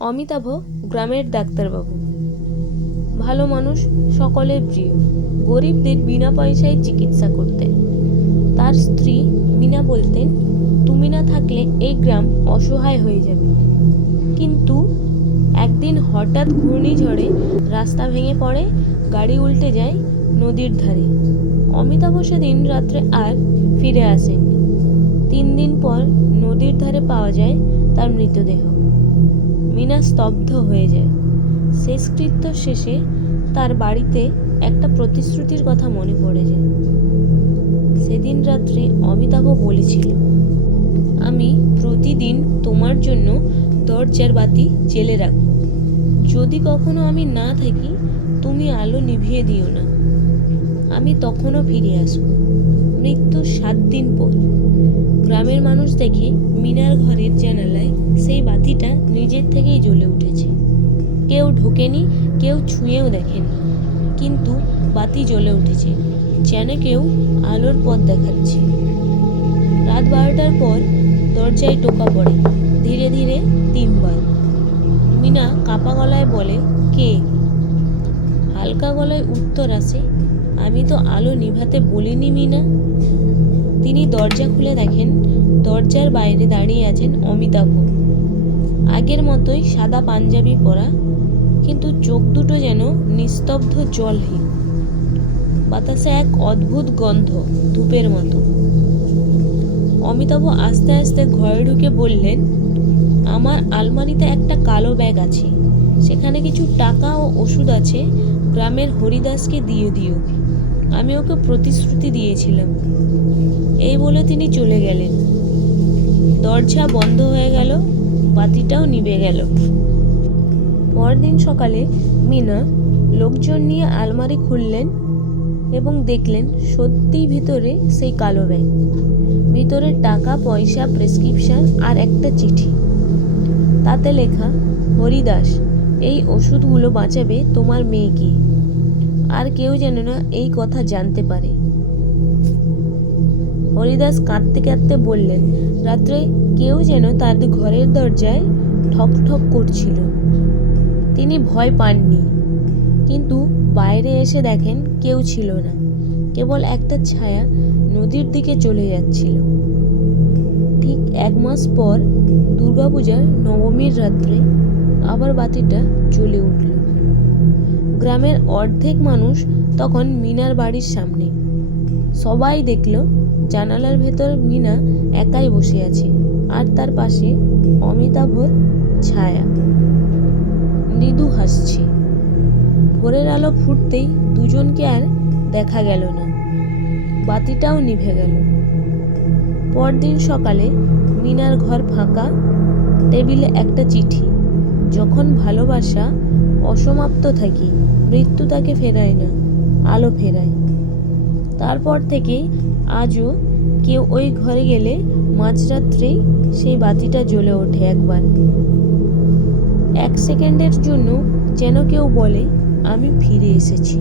অমিতাভ গ্রামের ডাক্তারবাবু, ভালো মানুষ, সকলের প্রিয়, গরিবদের বিনা পয়সায় চিকিৎসা করতেন। তার স্ত্রী মিনা বলতেন, তুমি না থাকলে এই গ্রাম অসহায় হয়ে যাবে। কিন্তু একদিন হঠাৎ ঘূর্ণিঝড়ে রাস্তা ভেঙে পড়ে, গাড়ি উল্টে যায় নদীর ধারে। অমিতাভ সেদিন রাত্রে আর ফিরে আসেননি। 3 দিন পর নদীর ধারে পাওয়া যায় তার মৃতদেহ। মিনা স্তব্ধ হয়ে যায়। শেষকৃত্য শেষে তার বাড়িতে একটা প্রতিশ্রুতির কথা মনে পড়ে যায়। সেদিন রাত্রে অমিতাভ বলেছিল, আমি প্রতিদিন তোমার জন্য দরজার বাতি জ্বেলে রাখব। যদি কখনো আমি না থাকি, তুমি আলো নিভিয়ে দিও না। আমি তখনও ফিরে আসব। মৃত্যুর 7 দিন পর গ্রামের মানুষ দেখে মিনার ঘরের জানালায় সেই বাতিটা নিজের থেকেই জ্বলে উঠেছে। কেউ ঢোকেনি, কেউ ছুঁয়েও দেখেনি, কিন্তু বাতি জ্বলে উঠেছে, যেন কেউ আলোর পথ দেখাচ্ছে। রাত 12টার পর দরজায় টোকা পড়ে, ধীরে ধীরে 3 বার। মিনা কাঁপা গলায় বলে, কে? হালকা গলায় উত্তর আসে, আমি তো আলো নিভাতে বলিনি মিনা। তিনি দরজা খুলে দেখেন, দরজার বাইরে দাঁড়িয়ে আছেন অমিতাভ। আগের মতোই সাদা পাঞ্জাবি পরা, কিন্তু চোখ দুটো যেন নিস্তব্ধ জলহীন। বাতাসে এক অদ্ভুত গন্ধ, ধূপের মতো। অমিতাভ আস্তে আস্তে ঘরে ঢুকে বললেন, আমার আলমারিতে একটা কালো ব্যাগ আছে, সেখানে কিছু টাকা ও ওষুধ আছে, গ্রামের হরিদাসকে দিয়ে দিও, আমি ওকে প্রতিশ্রুতি দিয়েছিলাম। এই বলে তিনি চলে গেলেন। দরজা বন্ধ হয়ে গেল, বাতিটাও নিভে গেল। পরদিন সকালে মিনা লোকজন নিয়ে আলমারি খুললেন এবং দেখলেন সত্যিই ভিতরে সেই কালো ব্যাগ। ভিতরে টাকা পয়সা, প্রেসক্রিপশন আর একটা চিঠি। তাতে লেখা, হরিদাস, এই ওষুধগুলো বাঁচাবে তোমার মেয়েকে, আর কেউ যেন না এই কথা জানতে পারে। হরিদাস কাঁদতে কাঁদতে বললেন, রাত্রে কেউ যেন তার ঘরের দরজায় ঠক ঠক করছিল। তিনি ভয় পাননি, কিন্তু বাইরে এসে দেখেন কেউ ছিল না, কেবল একটা ছায়া নদীর দিকে চলে যাচ্ছিল। ঠিক 1 মাস পর দুর্গাপূজার নবমীর রাত্রে আবার বাতিটা জ্বলে উঠল। গ্রামের অর্ধেক মানুষ তখন মিনার বাড়ির সামনে। সবাই দেখল জানালার ভেতর মিনা একাই বসে আছে, আর তার পাশে অমিতাভর ছায়া মৃদু হাসছে। ভোরের আলো ফুটতেই দুজনকে আর দেখা গেল না, বাতিটাও নিভে গেল। পরদিন সকালে মিনার ঘর ফাঁকা, টেবিলে একটা চিঠি, যখন ভালোবাসা অসমাপ্ত থাকে, মৃত্যু তাকে ফেরায় না, আলো ফেরায়। তারপর থেকেই আজও কেউ ওই ঘরে গেলে মাঝরাত্রেই সেই বাতিটা জ্বলে ওঠে একবার। 1 সেকেন্ডের জন্য যেন কেউ বলে, আমি ফিরে এসেছি।